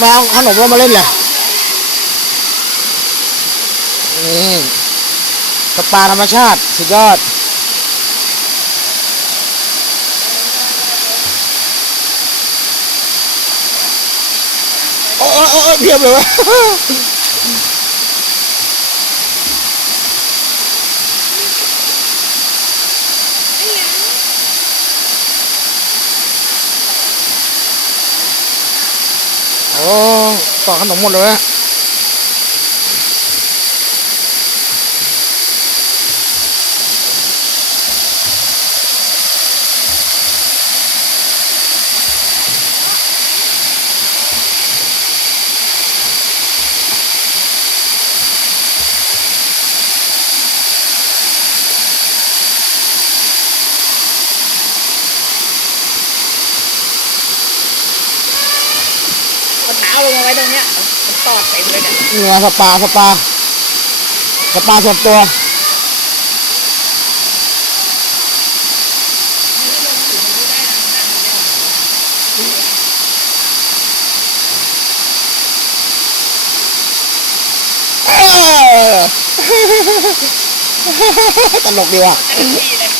มาเอาขนมเรามาเล่นเลยนี่สปาธรรมชาติ สุดยอด โอ้โอ้เพียบเลยวะ โอ้ต่อขนมหมดเลย เอาเท้าลงมาไว้ตรงเนี้ยมันตอดเต็มเลยเนี่ยนี่ไงสปาสปาสปาส่วนตัวเอ้ยตลกดีว่ะได้ทันทีเลย